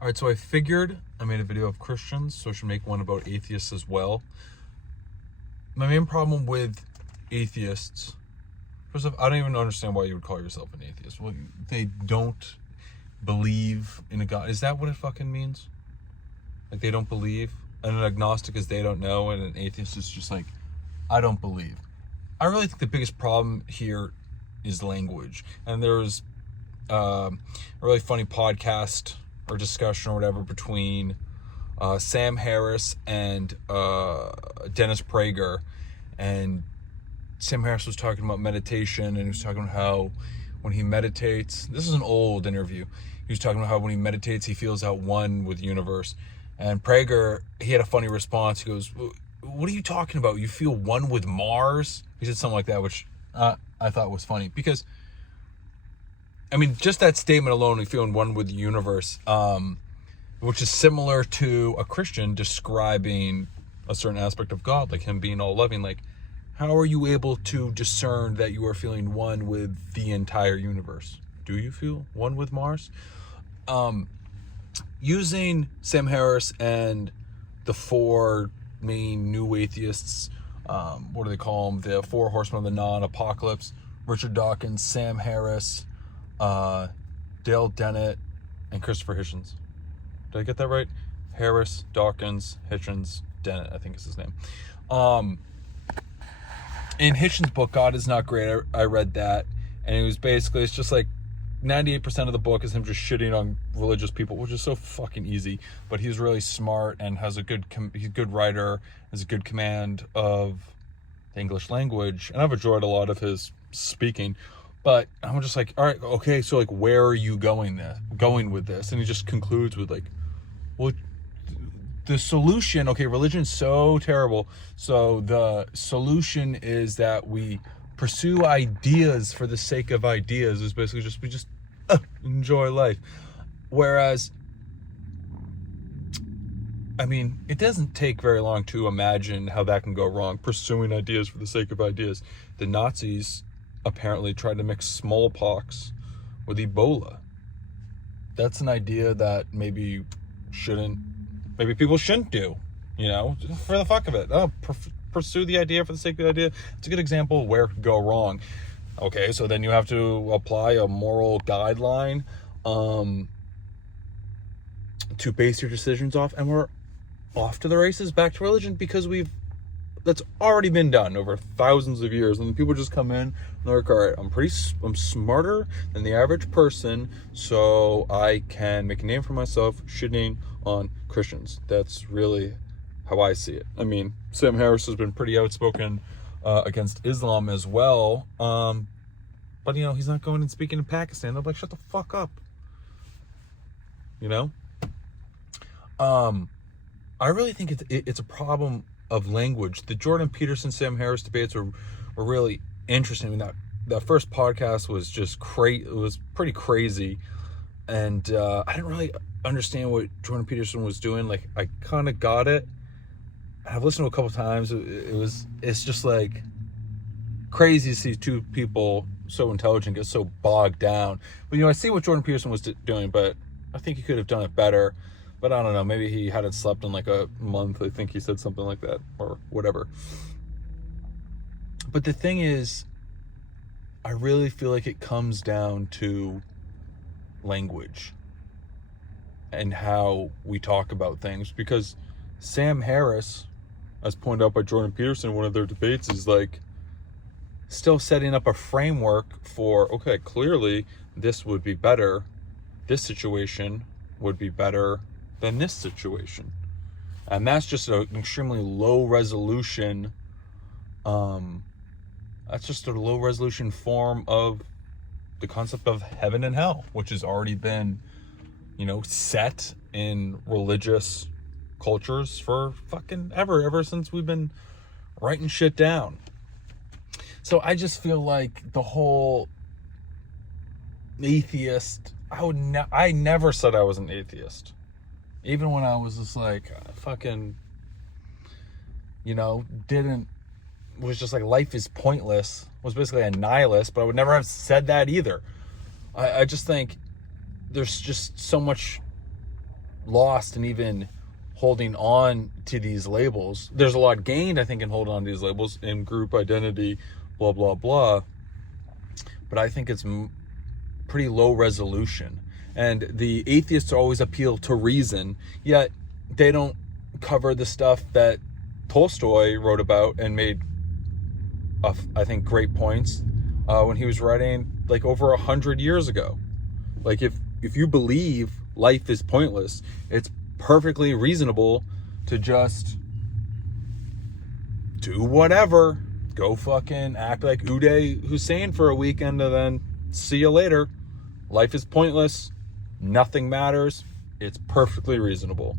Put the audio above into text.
All right, so I figured I made a video of Christians, so I should make one about atheists as well. My main problem with atheists, first off, I don't even understand why you would call yourself an atheist. Well, they don't believe in a God. Is that what it fucking means? Like, they don't believe? And an agnostic is they don't know, and an atheist is just like, I don't believe. I really think the biggest problem here is language. And there was a really funny podcast or discussion or whatever between Sam Harris and Dennis Prager. And Sam Harris was talking about meditation, and he was talking about how when he meditates, this is an old interview, he was talking about how when he meditates, he feels at one with the universe. And Prager, he had a funny response. He goes, what are you talking about? You feel one with Mars? He said something like that, which I thought was funny. Because, I mean, just that statement alone, we feel one with the universe, which is similar to a Christian describing a certain aspect of God, like him being all loving. Like, how are you able to discern that you are feeling one with the entire universe? Do you feel one with Mars? Using Sam Harris and the four main new atheists, what do they call them? The four horsemen of the non-apocalypse: Richard Dawkins, Sam Harris, Dale Dennett, and Christopher Hitchens. Did I get that right? Harris, Dawkins, Hitchens, Dennett, I think is his name. In Hitchens' book, God is Not Great, I read that, and it was basically, it's just like 98% of the book is him just shitting on religious people, which is so fucking easy. But he's really smart and has a he's a good writer, has a good command of the English language, and I've enjoyed a lot of his speaking. But I'm just like, all right, okay, so like, where are you going with this? And he just concludes with like, well, the solution, okay, religion's so terrible, so the solution is that we pursue ideas for the sake of ideas. Is basically just, we just enjoy life. Whereas, I mean, it doesn't take very long to imagine how that can go wrong, pursuing ideas for the sake of ideas. The Nazis apparently tried to mix smallpox with Ebola. That's an idea that maybe people shouldn't do, you know, for the fuck of it. Pursue the idea for the sake of the idea. It's a good example of where it could go wrong. Okay, so then you have to apply a moral guideline to base your decisions off, and we're off to the races, back to religion, because that's already been done over thousands of years. And people just come in and they're like, all right, I'm smarter than the average person, so I can make a name for myself shitting on Christians. That's really how I see it. I mean, Sam Harris has been pretty outspoken against Islam as well, but you know, he's not going and speaking in Pakistan. They're like, shut the fuck up, you know. I really think it's a problem of language. The Jordan Peterson Sam Harris debates were really interesting. I mean, that first podcast was just it was pretty crazy, and I didn't really understand what Jordan Peterson was doing. Like, I kind of got it. I've listened to it a couple times. It's just like crazy to see two people so intelligent get so bogged down. But you know, I see what Jordan Peterson was doing, but I think he could have done it better. But I don't know, maybe he hadn't slept in like a month. I think he said something like that, or whatever. But the thing is, I really feel like it comes down to language and how we talk about things. Because Sam Harris, as pointed out by Jordan Peterson in one of their debates, is like still setting up a framework for, okay, clearly this would be better, this situation would be better than this situation. And that's just an extremely low resolution, that's just a low resolution form of the concept of heaven and hell, which has already been, you know, set in religious cultures for fucking ever since we've been writing shit down. So I just feel like the whole atheist, I never said I was an atheist. Even when I was just like, fucking, you know, was just like, life is pointless, was basically a nihilist, but I would never have said that either. I just think there's just so much lost in even holding on to these labels. There's a lot gained, I think, in holding on to these labels in group identity, blah, blah, blah. But I think it's pretty low resolution. And the atheists always appeal to reason, yet they don't cover the stuff that Tolstoy wrote about and made, I think, great points when he was writing like over 100 years ago. Like if you believe life is pointless, it's perfectly reasonable to just do whatever. Go fucking act like Uday Hussein for a weekend and then see you later. Life is pointless. Nothing matters. It's perfectly reasonable.